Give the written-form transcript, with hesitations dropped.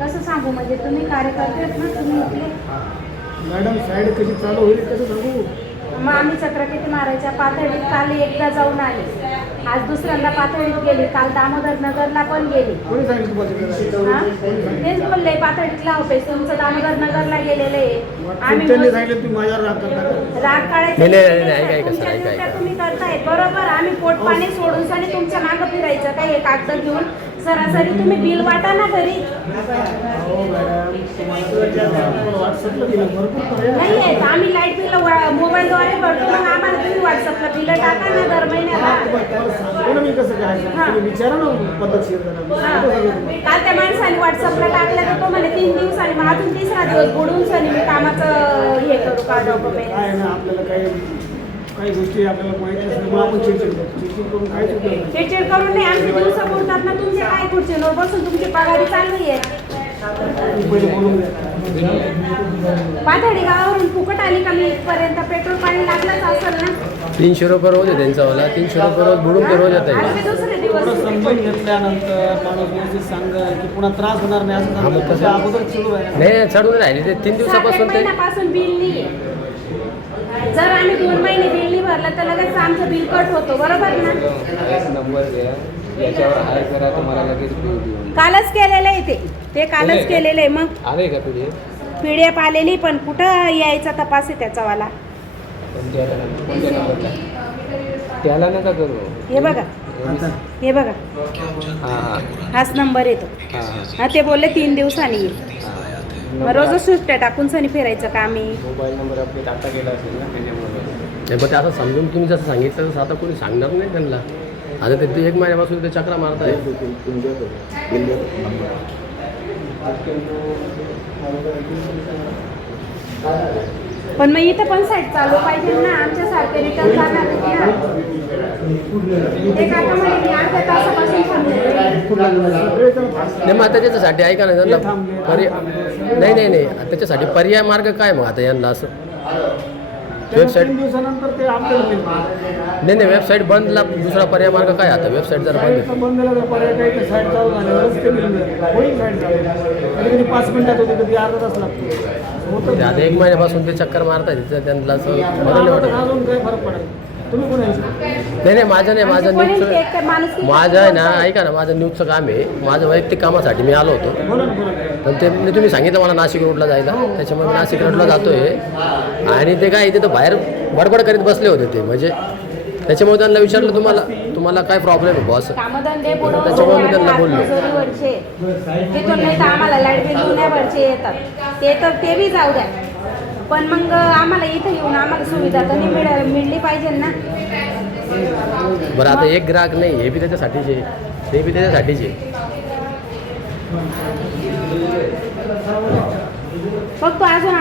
कसं सांगू म्हणजे तुम्ही कार्यकर्ते आहेत ना तुम्ही इथले मॅडम साईड कशी चालू होईल कसं सांगू मग आम्ही चक्र किती मारायच्या पाथर्डीत काल एकदा जाऊन आले आज दुसऱ्यांदा पाथर्डीत गेली काल दामोदर नगरला पण गेली कोणी सांगितलं हा तेच बोलले पाथर्डीतला होते तुमचं दामोदर नगरला गेलेले आम्ही सांगितलं तुम्ही माझ्यावर राग करता राग काढायचं तुमच्या ड्युट्या तुम्ही करतायत बरोबर आम्ही पोटपाणी सोडून आणि तुमच्या मागं फिरायचं काय हे कागद घेऊन सरासरी तुम्ही बिल वाटा ना घरी नाही आहेत आम्ही लाईट बिल मोबाईलद्वारे भरतो मग आम्हाला तुम्ही व्हॉट्सअपला बिल टाका ना दर महिन्याला मी कसं करायचं विचारा ना पद्धतशीर काल त्या माणसाने व्हॉट्सअपला टाकलं तर तो म्हणे 3 दिवसांनी मग अजून 3रा दिवस बुडून सनी मी कामाचं हे करू का डॉक्युमेंट काय ना आपल्याला काही गोष्टी आपल्याला माहिती असते मग आपण चिडचिड करतो चिडचिड करून काय चिडचिड करून नाही आमचे दिवस बोलतात ना तुमचे काय खुर्चीवर बसून तुमची पगारी चालली आहे पाथर्डी गावावरून फुकट आली का मी इथपर्यंत पेट्रोल पाणी लागलंच असेल ना 300 रुपये रोज आहे त्यांचा वाला 300 रुपये रोज बुडून ते रोज येत आहे दुसरे दिवस समजून घेतल्यानंतर माणूस व्यवस्थित सांगेल की पुन्हा त्रास होणार नाही असं अगोदर सुरू आहे नाही चढून राहिले ते 3 दिवसापासून ते महिन्यापासून बिल नाही जर आम्ही 2 महिने बिल नाही भरलं तर लगेच आमचं बिल कट होतो बरोबर ना नंबर द्या याच्यावर हाय करा तुम्हाला लगेच कालच केलेलं आहे ते कालच केलेलं आहे मग आले का पीडीएफ पीडीएफ आलेली पण कुठं यायचा तपास आहे त्याचा वाला कोणत्या नंबरला त्याला नका करू हे बघा हां हाच नंबर येतो हा ते बोलले 3 दिवसांनी येईल मग रोजच सुट्ट्या टाकून सनी फिरायचं का आम्ही मोबाईल नंबर अपडेट आता केला असेल ना त्याच्यामुळे पण ते आता समजून तुम्ही जसं सांगितलं तसं आता कोणी सांगणार नाही त्यांना आता ते 1 महिन्यापासून ते चक्रा मारत आहे पण मग इथं पण साईड चालू पाहिजे ना आमच्यासारखे रिटर्न जाणार ते काका म्हणे मी अर्ध्या तासापासून नाही मग आता त्याच्यासाठी ऐका ना त्यांना पर्याय नाही त्याच्यासाठी पर्याय मार्ग काय मग आता यांना असं वेबसाईट दिवसानंतर ते आपल्याला नाही वेबसाईट बंदला दुसरा पर्याय मार्ग काय आता वेबसाईट जर बंद बंद झालं तर पर्याय काही साईड चालू झाल्यावरच ते होईल साईड चालू कधी 5 मिनिटात होते कधी अर्धा तास लागतो आता 1 महिन्यापासून ते चक्कर मारताय तिथं त्यांना असं बरं नाही वाटत अजून काय फरक पडेल तुम्ही कोण नाही माझं नाही माझं न्यूजचं माझं आहे ना ऐका ना माझं न्यूजचं काम आहे माझं वैयक्तिक कामासाठी मी आलो होतो पण ते तुम्ही सांगितलं मला नाशिक रोडला जायला त्याच्यामुळे मी नाशिक रोडला जातो आहे आणि ते काय तिथं बाहेर बडबड करीत बसले होते ते म्हणजे त्याच्यामुळे त्यांना विचारलं तुम्हाला काय प्रॉब्लेम आहे बॉस त्याच्यामुळे मी त्यांना बोललो तिथून नाही तर आम्हाला लाईट बिल जुन्यावरचे येतात ते तर ते बी जाऊ द्या पण मग आम्हाला इथं येऊन आम्हाला सुविधा तर मिळली पाहिजे ना बरं आता एक ग्राहक नाही हे बी त्याच्यासाठीच आहे ते बी त्याच्यासाठीच आहे फक्त अजून